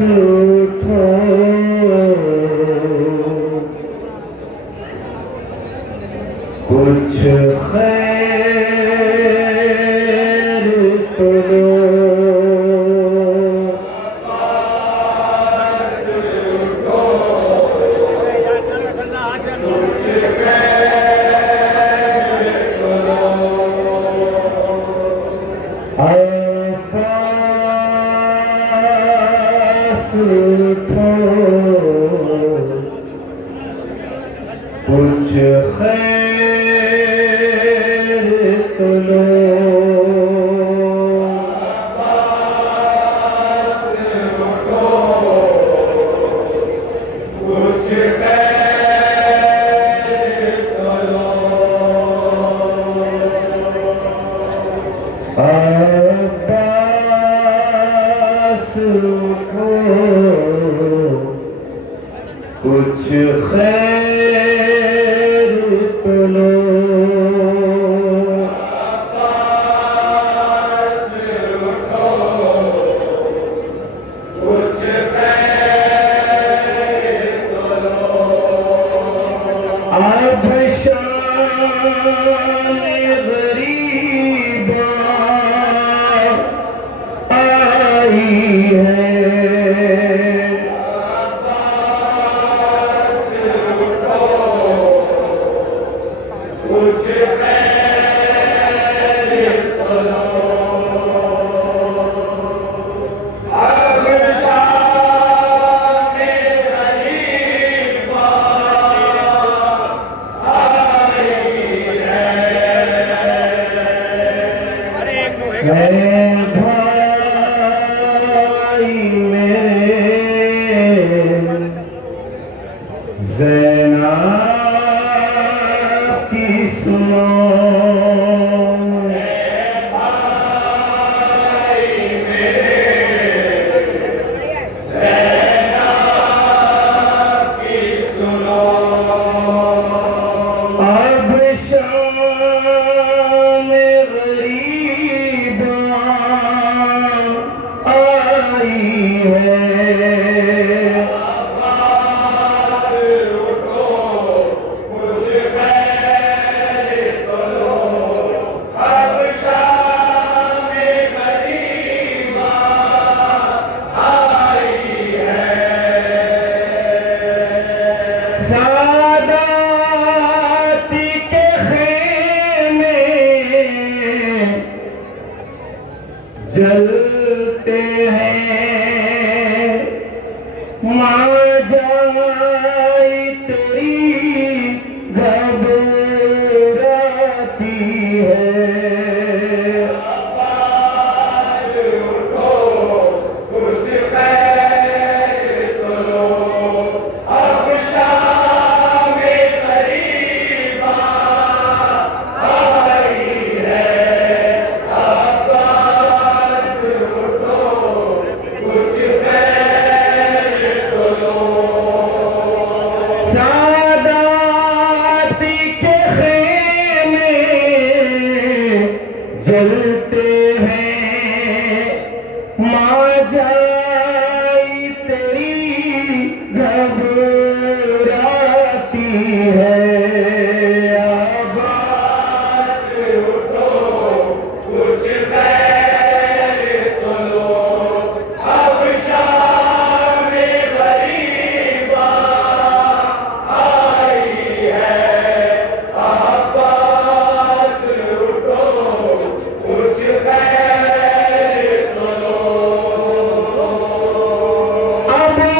उठो कुछ खैर तो लो कुछ खैर तो लो कुछ खैर तो लो अब्बास उठो कुछ खैर तो लो अब्बास उठो कुछ खैर तो लो अब शान गरीबा आई है कुछ खैर तो लो अब शान गरीबा आई है भाई मेरे ज़ैनब की सुनो भाई मेरे ज़ैनब की सुनो अब शान गरीबा आई है सादाती के खेमे जलते हैं माँ जाई तेरी घबराती है अब्बास उठो कुछ खैर तो लो अब शाम गरीबा आई है अब्बास उठो कुछ खैर तो लो सादाती के खेमे जलते हैं माँ जाई तेरी घबराती है अब्बास उठो कुछ खैर तो लो अब शाम गरीबा आई है अब्बास उठो कुछ खैर तो लो अबू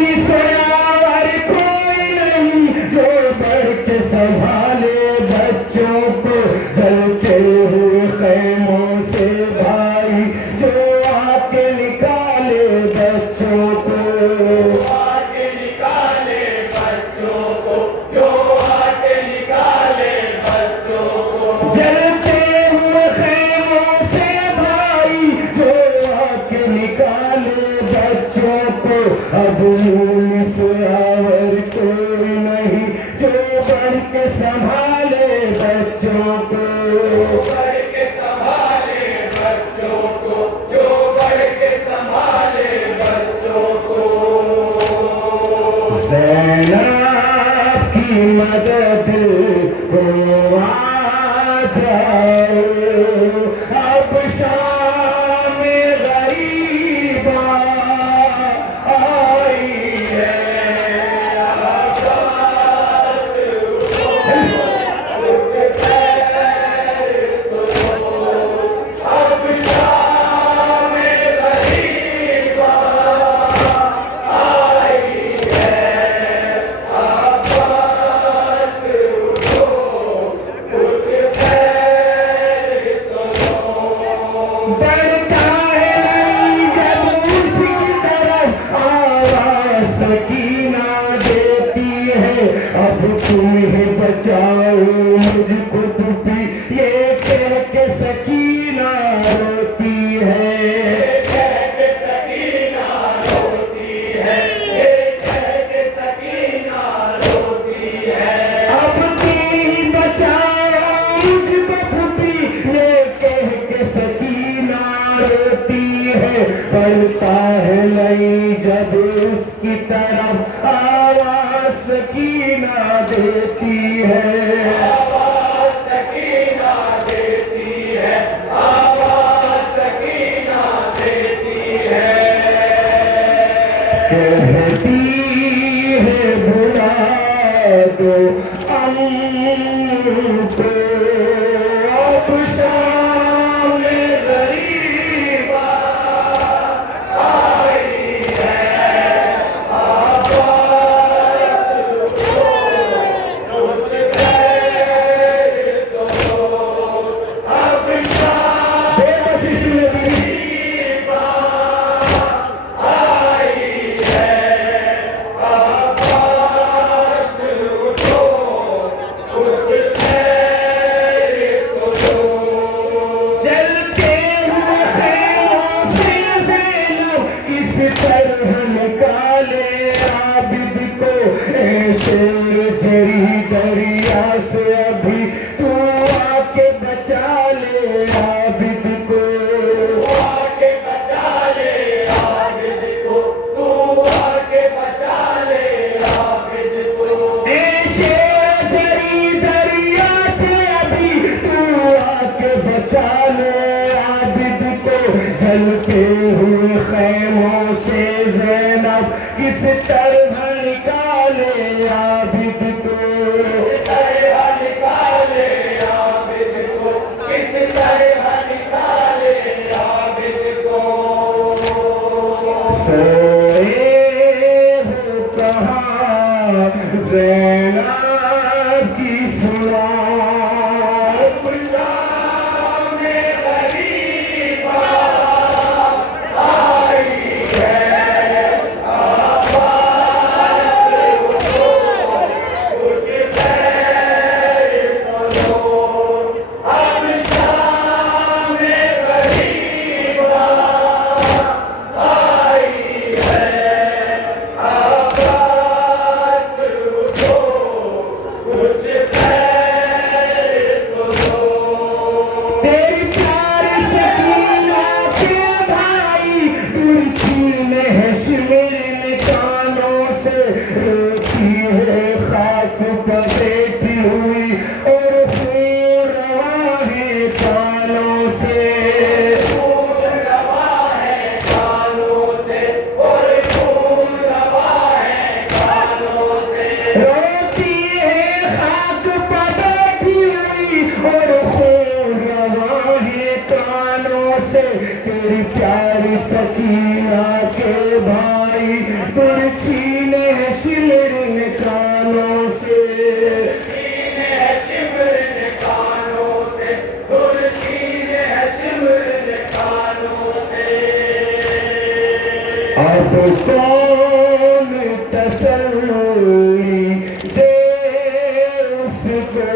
निसार कोई नहीं जो बढ़ के संभाले बच्चों को जलते हुए खैमों से भाई जो आके निकाले बच्चों को आके निकाले बच्चों को जो आके निकाले बच्चों को जलते हुए खैमों से भाई जो आके निकाले बच्चों को अबू निसार कोई नहीं जो बढ़ के संभाले बच्चों को बढ़ के संभाले बच्चों को जो बढ़ के संभाले बच्चों को अब तुम्हें बचाओ मुझको तुपी ये कह के सकीना रोती है, कह के सकीना रोती है, ये कह के सकीना रोती है। अब तुम्हें बचाओ मुझको तुपी ये कह के सकीना रोती है। पड़ता है नहीं जब उसकी तरफ आवाज सकीना देती है, आवाज सकीना देती है, आवाज सकीना देती है। कहती है बुला दो हमको अब शाम गरीबा दरिया से अभी तू आके बचा ले आबिद को, आके बचा ले आबिद को, तू आके बचा ले आबिद को। जरी दरिया से अभी तू आके बचा ले आबिद को। जलते हुए खैमों से ज़ैनब किस तरह निकाले आबिद को, ज़ैनब की सुना तेरी प्यारी सकीना के भाई तुरचीने है शिमरन कानों से, तुरचीने है शिमरन कानों से, तुरचीने है शिमरन कानों से। अब कौन तसल्ली दे उसको,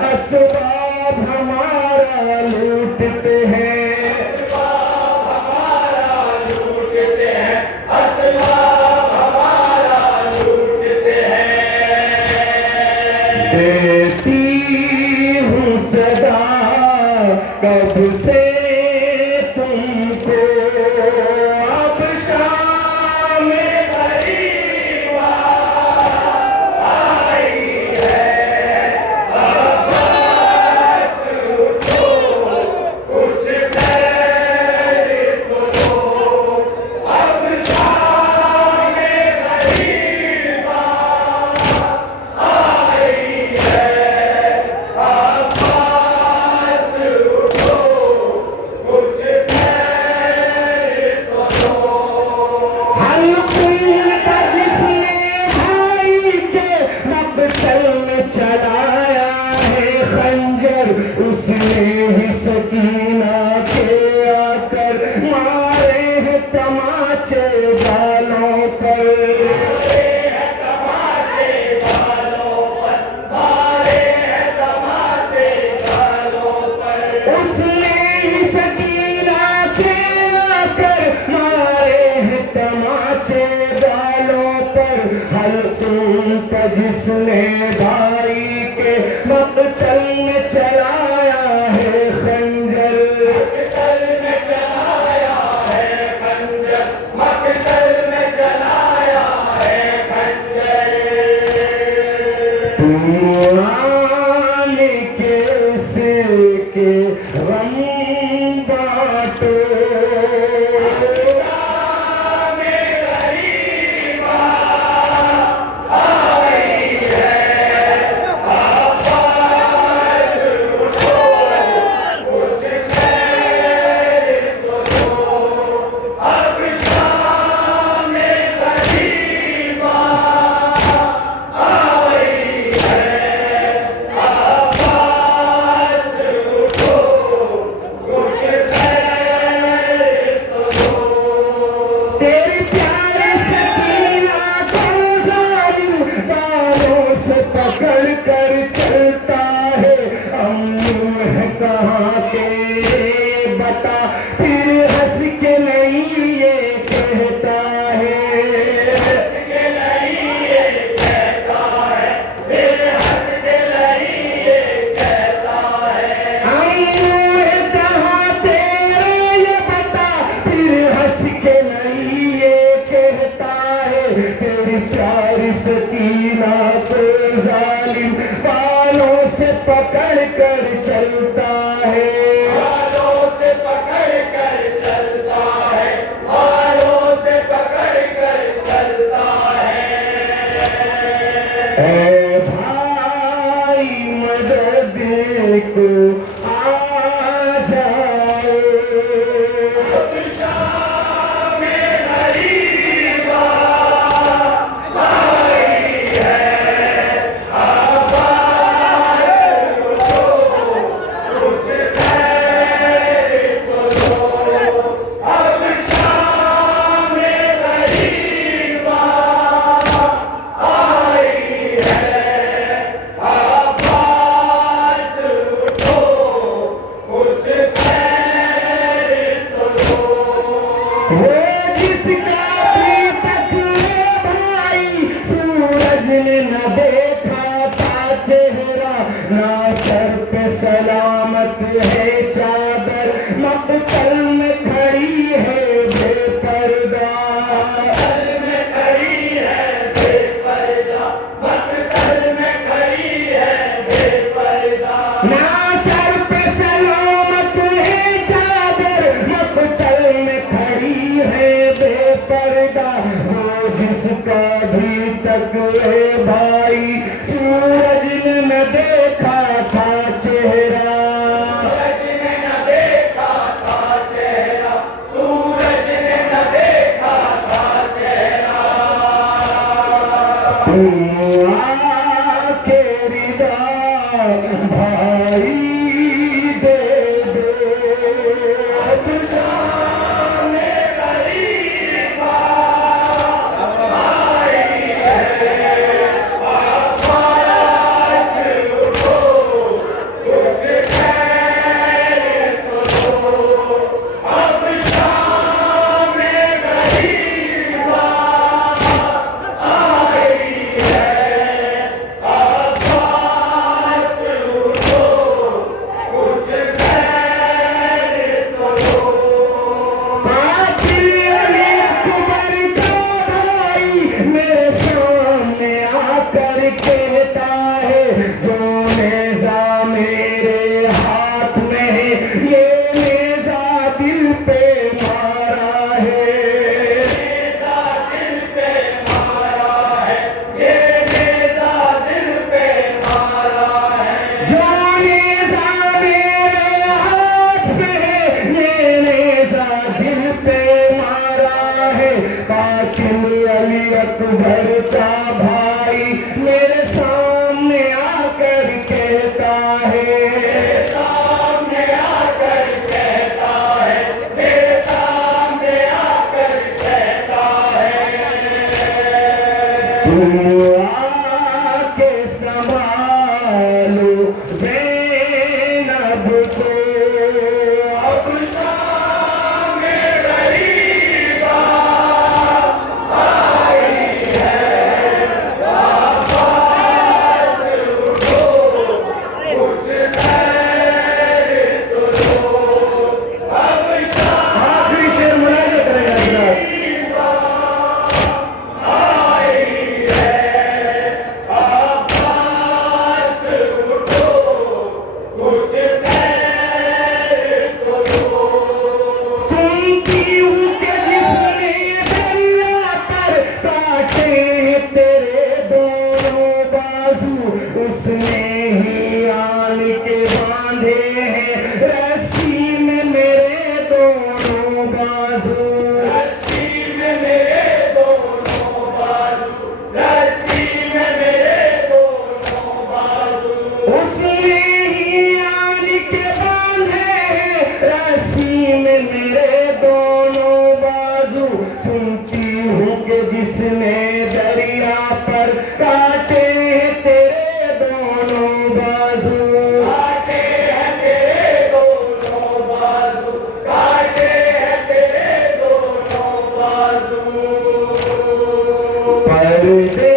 असबाब हमारा लूटते हैं, देती हूँ सदा कब से तुमको, अब शाम गरीबा आई है, अब बस उठो, कुछ खैर तो दो, अब शाम गरीबा आई है, अब बस उठो, कुछ खैर तो दो। हल्कुल का जिसने भाई के मकतल में चलाया है खंजर, उसने ही सकीना के आकर मारे हैं तमाचे बालों पर, उसने ही सकीना के आकर मारे हैं तमाचे गालों पर। हर तुम का जिसने भाई के मकतल में चलाया है खंजर, मकतल में चलाया है खंजर, मकतल में चलाया है खंजर। तुम आने के सिर के गम बांटो, तेरी प्यारी सकीना को जालिम बालों से पकड़ कर चलता है, अम्म है कहाँ तेरे बता, फिर हंस के नहीं ये कहता है, हंस के नहीं ये कहता है, फिर हंस के नहीं ये कहता है। अम्म है कहाँ तेरे ये बता, फिर हंस के नहीं ये कहता है, तेरी प्यारी सकीना को जालिम बालों से पकड़ कर चलता है, बालों से पकड़ कर चलता है, बालों से पकड़ कर चलता है। ए भाई मदद को आ जाओ, अब शाम गरीबा आई है, अब बस उठो, कुछ खैर तो दो, अब शाम गरीबा आई है, अब बस उठो, कुछ खैर तो दो। वो जिसका अभी तक भाई सूरज ने न देखा था चेहरा, ना सर पे सलामत है चादर, मकतल में खड़ी है बेपर्दा, मकतल में खड़ी है बेपर्दा, मकतल में खड़ी है बेपर्दा। ना सर पे सलामत है चादर, मकतल में खड़ी है बेपर्दा, वो जिसका भी तक है भाई सूरज ने न देखा था चेहरा, सूरज ने न देखा था चेहरा, सूरज ने न देखा था चेहरा। तुम आके रिदा भाई दे दो, अब शाम गरीबा आई है, अब बस उठो, है, सामने आकर कहता है, मेरे सामने आकर कहता है, तुम आके संभालो ज़ैनब को, अब शाम गरीबा आई है, वापस उठो, कुछ देर तो लो, अब शाम आखिरी शेर मुलाज़ा करेगा गरीबा आई है, वापस उठो, कुछ देर तो लो, सुनती हूँ कि जिसने दरिया पर काटे तेरे दोनों बाजू, उसने ही आन के बांधे हैं रस्सी में मेरे दोनों बाजू, रस्सी में मेरे दोनों बाजू, रस्सी में मेरे दोनों बाजू, उसने ही आन के बांधे हैं रस्सी में मेरे दोनों बाजू, सुनती हूँ कि जिसने दरिया पर काटे हैं तेरे दोनों बाजू, काटे हैं तेरे दोनों बाजू, काटे हैं तेरे दोनों बाजू, पर्दे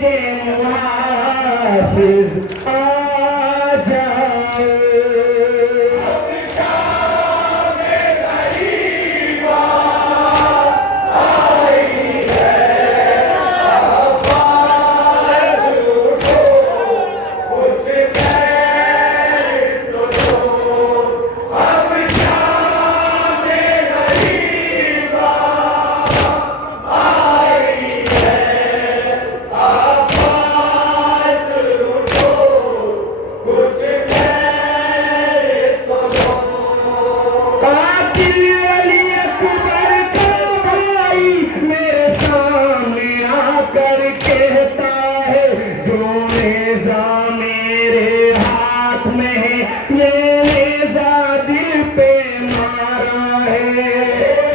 के मुहाफिज आ जाओ, अब शाम गरीबा आई है, वापस उठो, कुछ देर तो लो, अब शाम गरीबा आई है, वापस उठो, कुछ देर तो लो, कातिल अली अकबर का भाई मेरे सामने आकर कहता है, जो नेज़ा मेरे हाथ में है, ये नेज़ा दिल पे मारा है,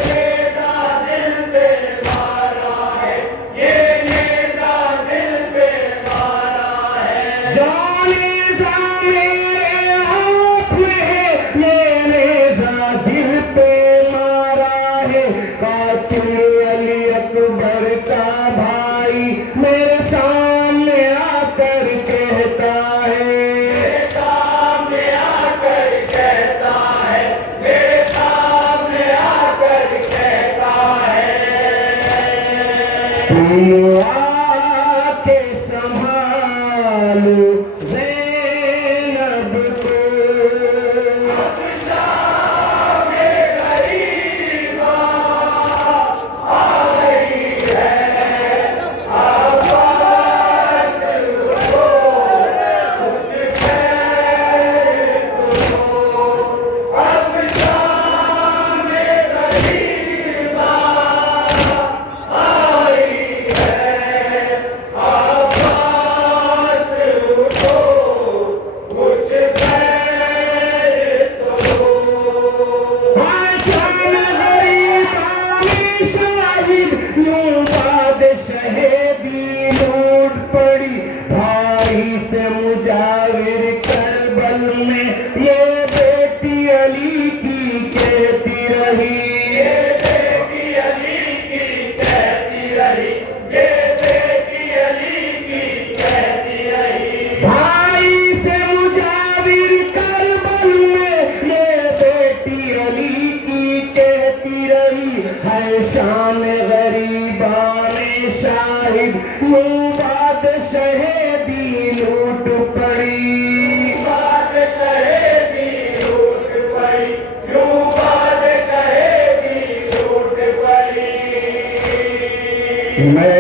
नेज़ा दिल पे मारा है, ये नेज़ा दिल पे मारा है, जो नेज़ा मेरे हाथ में है, ये नेज़ा दिल पे मारा है, कातिल अली अकबर का भाई मेरे सामने आकर कहता है, मेरे सामने आकर कहता है, मेरे सामने आकर कहता है, तुम आके संभालो ज़ैनब को, अब शाम गरीबा आई है, वापस उठो, कुछ देर तो लो, अब शाम गरीबा आई है, वापस उठो, कुछ देर तो लो, शाम गरीबा में शाहिद यूं बाद शहीदी लूट पड़ी, भाई से मुजाविर करबल में ये बेटी अली की कहती रही, ये बेटी अली की कहती रही, ये बेटी अली की कहती रही, भाई से मुजाविर करबल में ये बेटी अली की कहती रही, है शाम गरीबा में शाहिद यूं बाद शहीदी लूट पड़ी, बाद शहीदी लूट पड़ी, यूं बाद शहीदी लूट पड़ी, मैं